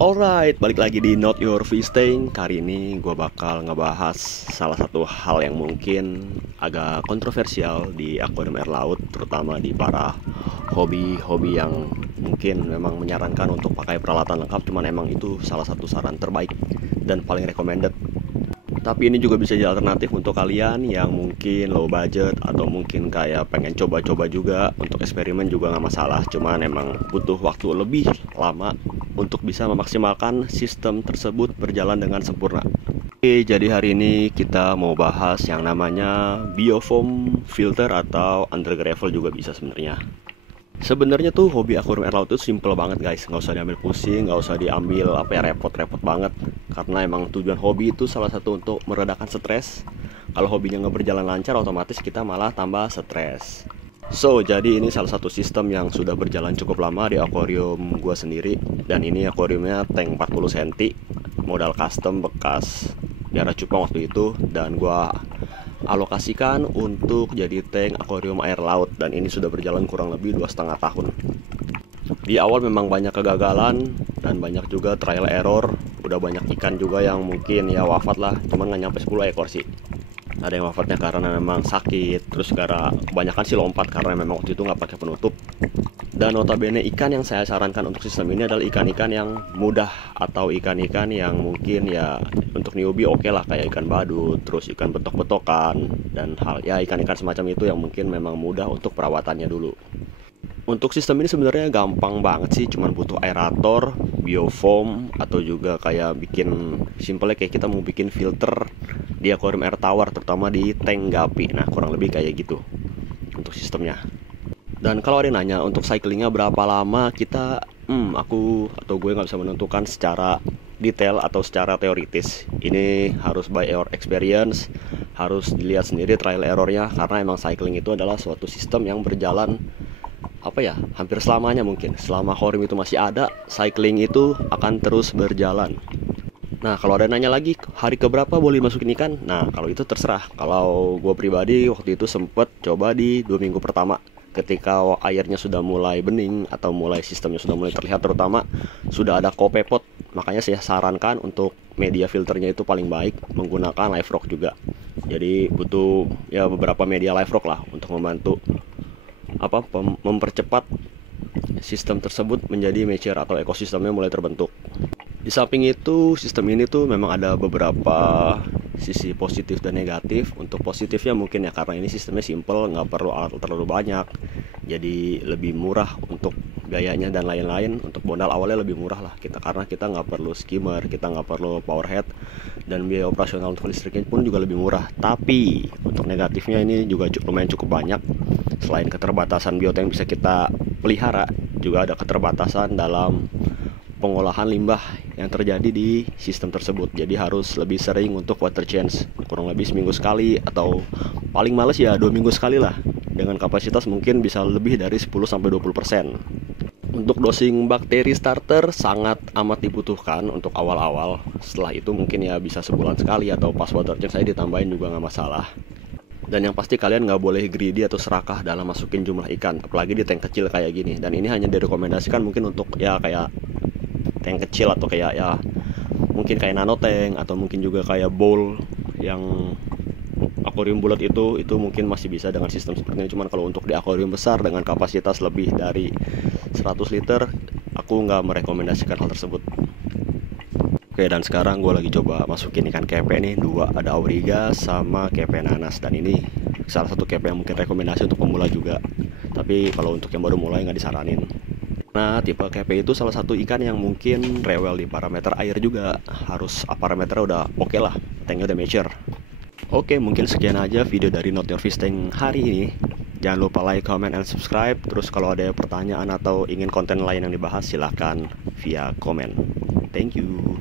Alright, balik lagi di Not Your Fish Tank. Kali ini gue bakal ngebahas salah satu hal yang mungkin agak kontroversial di akuarium air laut, terutama di para hobi-hobi yang mungkin memang menyarankan untuk pakai peralatan lengkap. Cuman emang itu salah satu saran terbaik dan paling recommended. Tapi ini juga bisa jadi alternatif untuk kalian yang mungkin low budget atau mungkin kayak pengen coba-coba juga. Untuk eksperimen juga nggak masalah, cuman emang butuh waktu lebih lama untuk bisa memaksimalkan sistem tersebut berjalan dengan sempurna. Oke, jadi hari ini kita mau bahas yang namanya biofoam filter atau undergravel juga bisa sebenarnya. Sebenarnya tuh hobi akuarium air laut itu simple banget guys, nggak usah diambil pusing, nggak usah diambil repot-repot banget. Karena emang tujuan hobi itu salah satu untuk meredakan stres. Kalau hobinya nggak berjalan lancar, otomatis kita malah tambah stres. So, jadi ini salah satu sistem yang sudah berjalan cukup lama di akuarium gua sendiri. Dan ini akuariumnya tank 40 cm, modal custom bekas Biara Cupang waktu itu. Dan gua alokasikan untuk jadi tank akuarium air laut. Dan ini sudah berjalan kurang lebih 2,5 tahun. Di awal memang banyak kegagalan dan banyak juga trial error. Udah banyak ikan juga yang mungkin ya wafat lah, cuman nggak nyampe 10 ekor sih. Ada yang wafatnya karena memang sakit, terus gara kebanyakan sih lompat karena memang waktu itu nggak pakai penutup. Dan notabene ikan yang saya sarankan untuk sistem ini adalah ikan-ikan yang mudah atau ikan-ikan yang mungkin ya untuk newbie oke lah, kayak ikan badut, terus ikan betok-betokan dan hal ya ikan-ikan semacam itu yang mungkin memang mudah untuk perawatannya dulu. Untuk sistem ini sebenarnya gampang banget sih, cuman butuh aerator, biofoam, atau juga kayak bikin simple kayak kita mau bikin filter di akuarium air tawar, terutama di tank gapi. Nah, kurang lebih kayak gitu untuk sistemnya. Dan kalau ada yang nanya untuk cyclingnya berapa lama, kita aku atau gue nggak bisa menentukan secara detail atau secara teoritis. Ini harus by our experience, harus dilihat sendiri trial errornya, karena emang cycling itu adalah suatu sistem yang berjalan hampir selamanya. Mungkin selama akuarium itu masih ada, cycling itu akan terus berjalan. Nah, kalau ada nanya lagi hari keberapa boleh masukin ikan, nah kalau itu terserah. Kalau gue pribadi waktu itu sempet coba di 2 minggu pertama, ketika airnya sudah mulai bening atau mulai sistemnya sudah mulai terlihat, terutama sudah ada kopepot. Makanya saya sarankan untuk media filternya itu paling baik menggunakan live rock juga. Jadi butuh ya beberapa media live rock lah untuk membantu mempercepat sistem tersebut menjadi mature atau ekosistemnya mulai terbentuk. Di samping itu, sistem ini tuh memang ada beberapa sisi positif dan negatif. Untuk positifnya mungkin ya karena ini sistemnya simple, nggak perlu alat terlalu banyak, jadi lebih murah untuk gayanya dan lain-lain. Untuk modal awalnya lebih murah lah karena kita nggak perlu skimmer, kita nggak perlu power head, dan biaya operasional untuk listriknya pun juga lebih murah. Tapi untuk negatifnya ini juga lumayan cukup banyak. Selain keterbatasan biota yang bisa kita pelihara, juga ada keterbatasan dalam pengolahan limbah yang terjadi di sistem tersebut. Jadi harus lebih sering untuk water change, kurang lebih seminggu sekali, atau paling males ya 2 minggu sekali lah, dengan kapasitas mungkin bisa lebih dari 10-20%. Untuk dosing bakteri starter sangat amat dibutuhkan untuk awal-awal. Setelah itu mungkin ya bisa sebulan sekali, atau pas water change saya ditambahin juga nggak masalah. Dan yang pasti kalian nggak boleh greedy atau serakah dalam masukin jumlah ikan, apalagi di tank kecil kayak gini. Dan ini hanya direkomendasikan mungkin untuk ya kayak tank kecil, atau kayak ya mungkin kayak nano tank, atau mungkin juga kayak bowl yang akuarium bulat itu mungkin masih bisa dengan sistem seperti ini. Cuman kalau untuk di akuarium besar dengan kapasitas lebih dari 100 liter, aku nggak merekomendasikan hal tersebut. Oke, dan sekarang gue lagi coba masukin ikan kepe nih, 2, ada auriga sama kepe nanas. Dan ini salah satu kepe yang mungkin rekomendasi untuk pemula juga, tapi kalau untuk yang baru mulai nggak disaranin. Nah, tipe kepe itu salah satu ikan yang mungkin rewel di parameter air juga. Harus parameternya udah oke lah, tanknya udah mature. Oke, mungkin sekian aja video dari Not Your Fish Tank hari ini. Jangan lupa like, comment, and subscribe. Terus kalau ada pertanyaan atau ingin konten lain yang dibahas, silahkan via komen. Thank you.